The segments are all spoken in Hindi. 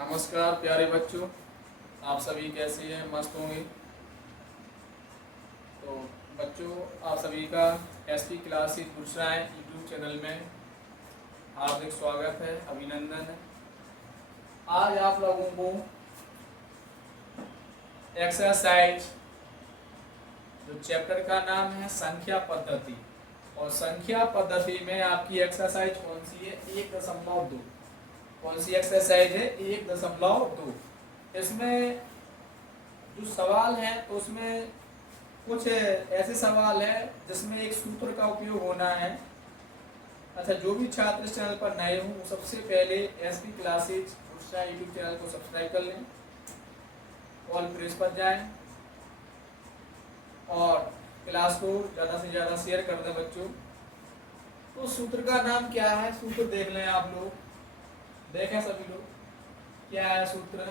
नमस्कार प्यारे बच्चों, आप सभी कैसे हैं? मस्त होंगे। तो बच्चों, आप सभी का एसपी क्लासेस गुरसाएं यूट्यूब चैनल में हार्दिक स्वागत है, अभिनंदन है। आज आप लोगों को एक्सरसाइज जो चैप्टर का नाम है संख्या पद्धति, और संख्या पद्धति में आपकी एक्सरसाइज कौन सी है? 1.2। कौन सी एक्सरसाइज है? 1.2। इसमें जो सवाल है तो उसमें कुछ ऐसे सवाल है जिसमें एक सूत्र का उपयोग होना है। अच्छा, जो भी छात्र इस चैनल पर नए हों वो सबसे पहले एसपी क्लासेज यूट्यूब चैनल को सब्सक्राइब कर लें, ऑल प्रेस पर जाएं और क्लास को ज़्यादा से ज़्यादा शेयर कर दें बच्चों। तो सूत्र का नाम क्या है? सूत्र देख लें आप लोग, देखें सभी लोग, क्या है सूत्र?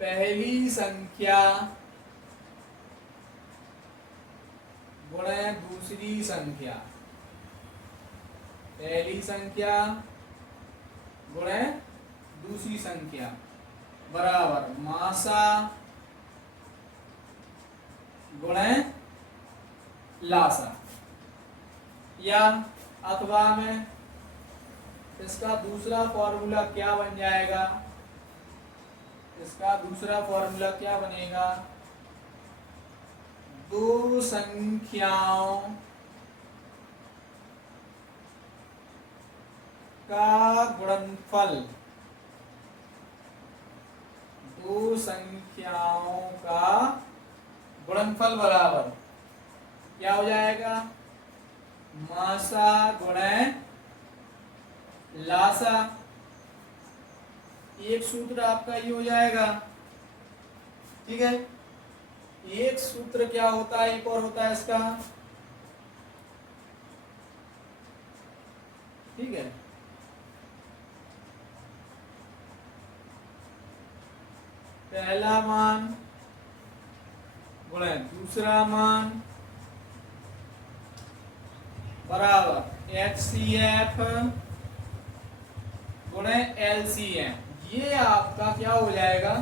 पहली संख्या गुणे दूसरी संख्या, पहली संख्या गुणे दूसरी संख्या बराबर मासा गुणे लासा। या अथवा में इसका दूसरा फॉर्मूला क्या बन जाएगा? इसका दूसरा फॉर्मूला क्या बनेगा? दो संख्याओं का गुणनफल, दो संख्याओं का गुणनफल बराबर क्या हो जाएगा? मासा गुणे लासा। एक सूत्र आपका ये हो जाएगा, ठीक है। एक सूत्र क्या होता है? एक और होता है इसका, ठीक है। पहला मान गुणे दूसरा मान बराबर HCF गुणे LCM। ये आपका क्या हो जाएगा?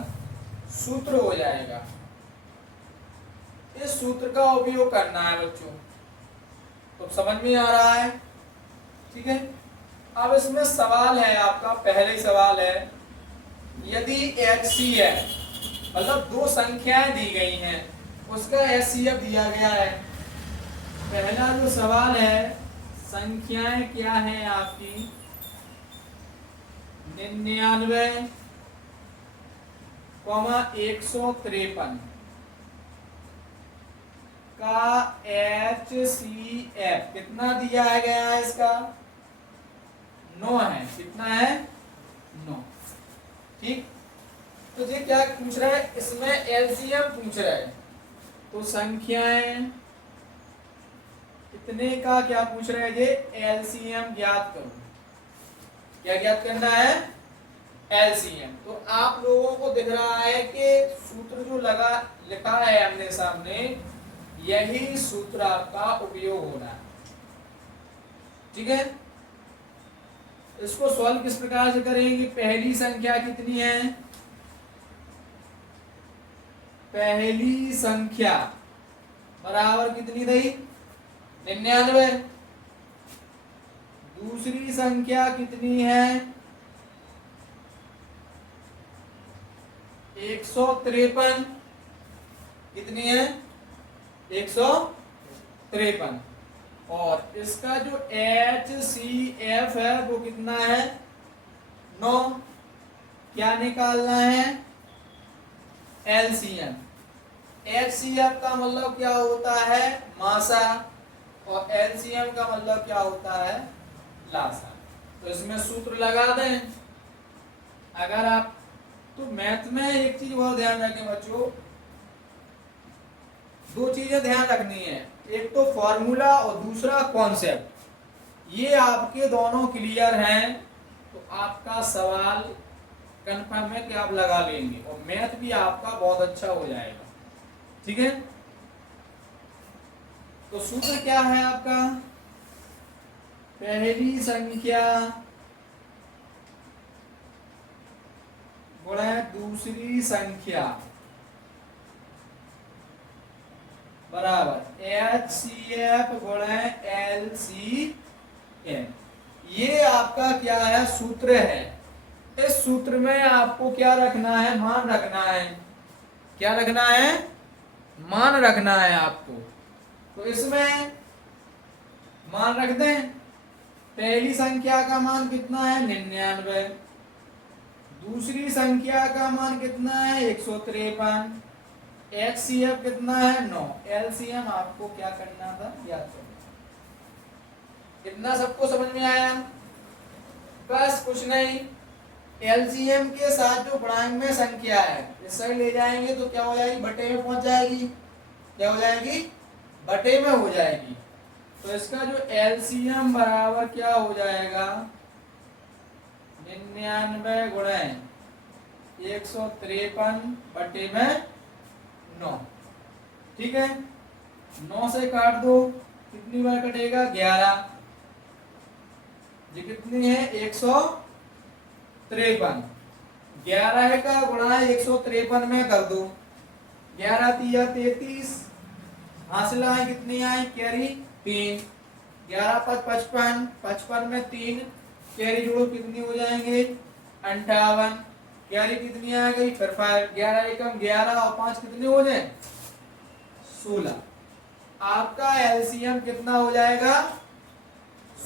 सूत्र हो जाएगा। इस सूत्र का उपयोग करना है बच्चों, तो समझ में आ रहा है, ठीक है। अब इसमें सवाल है आपका, पहले सवाल है, यदि HCF मतलब दो संख्याएं दी गई हैं, उसका HCF दिया गया है। पहला जो सवाल है, संख्याएं क्या है आपकी? 99, 153 का HCF कितना दिया गया है? इसका 9 है। कितना है? 9, ठीक। तो ये क्या पूछ रहा है? इसमें LCM पूछ रहा है, तो संख्याएं कितने का क्या पूछ रहा है? ये LCM ज्ञात करो। क्या ज्ञात करना है? LCM। तो आप लोगों को दिख रहा है कि सूत्र जो लिखा है हमने सामने, यही सूत्र आपका उपयोग होना है, ठीक है। इसको सॉल्व किस प्रकार से करेंगे? पहली संख्या कितनी है? पहली संख्या बराबर कितनी थी? 99। दूसरी संख्या कितनी है? 153। कितनी है? 153। और इसका जो HCF है वो कितना है? 9। क्या निकालना है? LCM। HCF का मतलब क्या होता है? मासा। और LCM का मतलब क्या होता है? लासा। तो इसमें सूत्र लगा दें। अगर आप तो मैथ में एक चीज बहुत ध्यान रखें बच्चों, दो चीजें ध्यान रखनी है, एक तो फॉर्मूला और दूसरा कॉन्सेप्ट। ये आपके दोनों क्लियर हैं तो आपका सवाल कंफर्म है कि आप लगा लेंगे और मैथ भी आपका बहुत अच्छा हो जाएगा, ठीक है। तो सूत्र क्या है आपका? पहली संख्या गुणे दूसरी संख्या बराबर HCF गुणे LCM। ये आपका क्या है, सूत्र है। इस सूत्र में आपको क्या रखना है, मान रखना है। क्या रखना है, मान रखना है आपको। तो इसमें मान रख दें। पहली संख्या का मान कितना है, 99। दूसरी संख्या का मान कितना है, 153। HCF कितना है, 9। LCM आपको क्या करना था, याद करना। कितना सबको समझ में आया? बस कुछ नहीं। LCM के साथ जो गुणांक में संख्या है इस साइड ले जाएंगे तो क्या हो जाएगी, बटे में पहुंच जाएगी। क्या हो जाएगी, बटे में हो जाएगी। तो इसका जो LCM बराबर क्या हो जाएगा, 99 गुणे 153 बटे में 9। ठीक है, 9 से काट दो, कितनी बार कटेगा, 11। ये कितनी है, 153। 11 का गुणा 153 में कर दो। 11 तिया 33, हासिल कितनी आई, कैरी 3। 11 5 55, 55 में 3 कैरी जोड़ो, कितनी हो जाएंगे, 58। कैरी कितनी आ गई, फिर 5। 11 एकम 11 और 5 कितने हो जाए, 16। आपका LCM कितना हो जाएगा,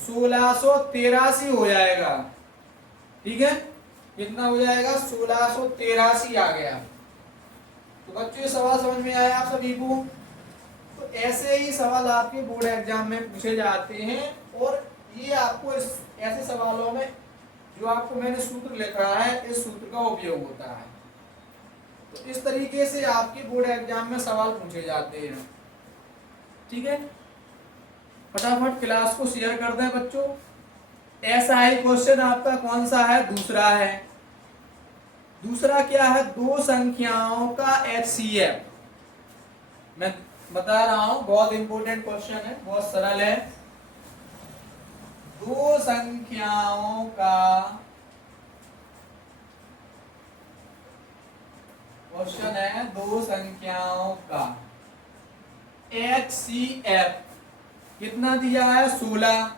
1683 हो जाएगा। ठीक है, कितना हो जाएगा, 1683 आ गया। तो बच्चों ये सवाल समझ में आया आप सभी को? तो ऐसे ही सवाल आपके बोर्ड एग्जाम में पूछे जाते हैं। और ये आपको इस ऐसे सवालों में जो आपको मैंने सूत्र लिखा है, इस सूत्र का उपयोग होता है। तो इस तरीके से आपके बोर्ड एग्जाम में सवाल पूछे जाते हैं। ठीक है, फटाफट क्लास को शेयर कर दें बच्चों। ऐसा ही क्वेश्चन आपका कौन सा है, दूसरा है। दूसरा क्या है, दो संख्याओं का HCF। मैं बता रहा हूं, बहुत इंपॉर्टेंट क्वेश्चन है, बहुत सरल है। दो संख्याओं का क्वेश्चन है, दो संख्याओं का HCF कितना दिया है, 16।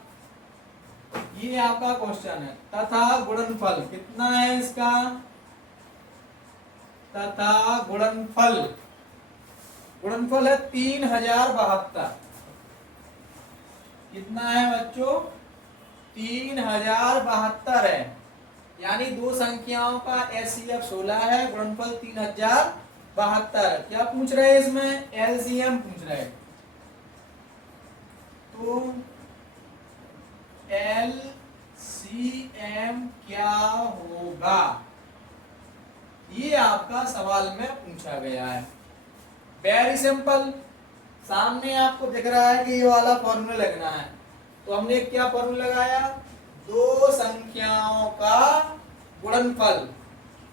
ये आपका क्वेश्चन है। तथा गुणनफल कितना है इसका, तथा गुणनफल, गुणनफल है 3072। कितना है बच्चों, 3072 है। यानी दो संख्याओं का HCF 16 है, गुणनफल 3072। क्या पूछ रहे हैं इसमें, LCM पूछ रहे हैं। तो LCM क्या होगा, ये आपका सवाल में पूछा गया है। वेरी सिंपल, सामने आपको दिख रहा है कि ये वाला फॉर्मूला लगना है। तो हमने क्या फॉर्मूला लगाया, दो संख्याओं का गुणनफल।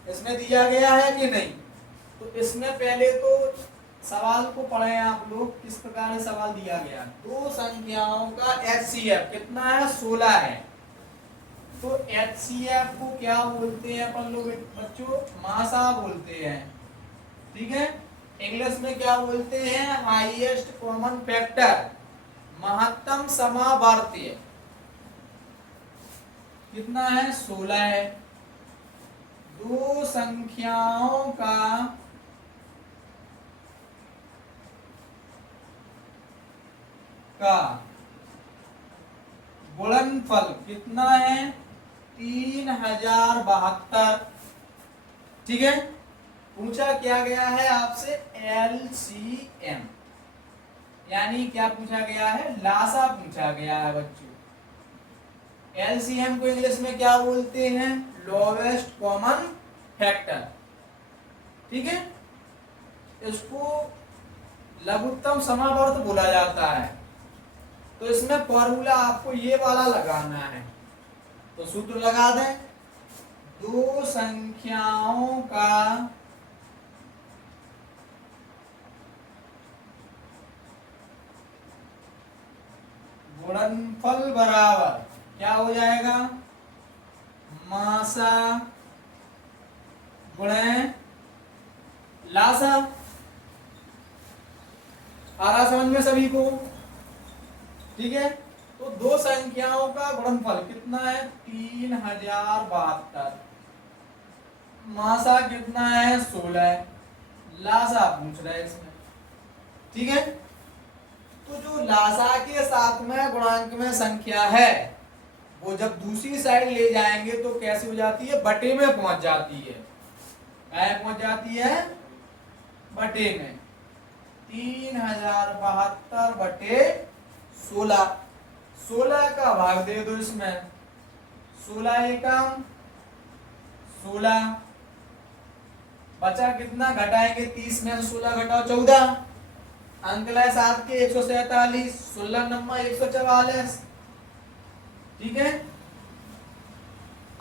इसमें दिया गया है कि नहीं, तो इसमें पहले तो सवाल को पढ़े आप लोग, किस प्रकार से सवाल दिया गया। दो संख्याओं का HCF कितना है, 16 है। तो HCF को क्या बोलते हैं अपन लोग बच्चों, मासा बोलते हैं। ठीक है, इंग्लिश में क्या बोलते हैं, हाईएस्ट कॉमन फैक्टर, महत्तम समावर्ती। कितना है, 16 है। दो संख्याओं का गुणनफल कितना है, 3072। ठीक है, पूछा क्या गया है आपसे, LCM, यानी क्या पूछा गया है, लासा पूछा गया है बच्चों। LCM को इंग्लिश में क्या बोलते हैं, लोवेस्ट कॉमन फैक्टर। ठीक है, इसको लघुत्तम समावर्त बोला जाता है। तो इसमें फॉर्मूला आपको ये वाला लगाना है। तो सूत्र लगा दें, दो संख्याओं का गुणनफल बराबर क्या हो जाएगा, मासा गुणे लासा। आ रहा समझ में सभी को? ठीक है, तो दो संख्याओं का गुणनफल कितना है? 3072। मासा कितना है? 16। लासा पूछ रहा है इसमें। ठीक है, तो जो लासा के साथ में गुणांक में संख्या है वो जब दूसरी साइड ले जाएंगे तो कैसे हो जाती है? बटे में पहुंच जाती है। पहुंच जाती है बटे में। 3072 बटे 16। 16 का भाग दे दो इसमें। 16 एकम 16। बचा कितना? घटाएंगे 30 में 16 घटाओ 14। अंक लाए 7 के 147। 16 नंबर 144। ठीक है,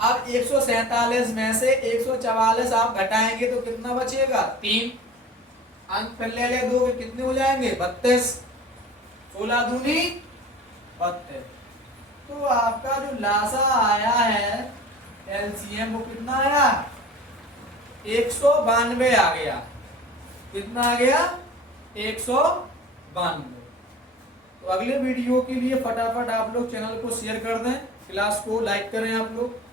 अब 147 में से 144 आप घटाएंगे तो कितना बचेगा? 3। अंक फिर ले दो, कितने हो जाएंगे? 32। 16 दूनी 32। तो आपका जो लासा आया है एलसीएम वो कितना आया? 192 आ गया। कितना आ गया? 192। तो अगले वीडियो के लिए फटाफट आप लोग चैनल को शेयर कर दें, क्लास को लाइक करें आप लोग।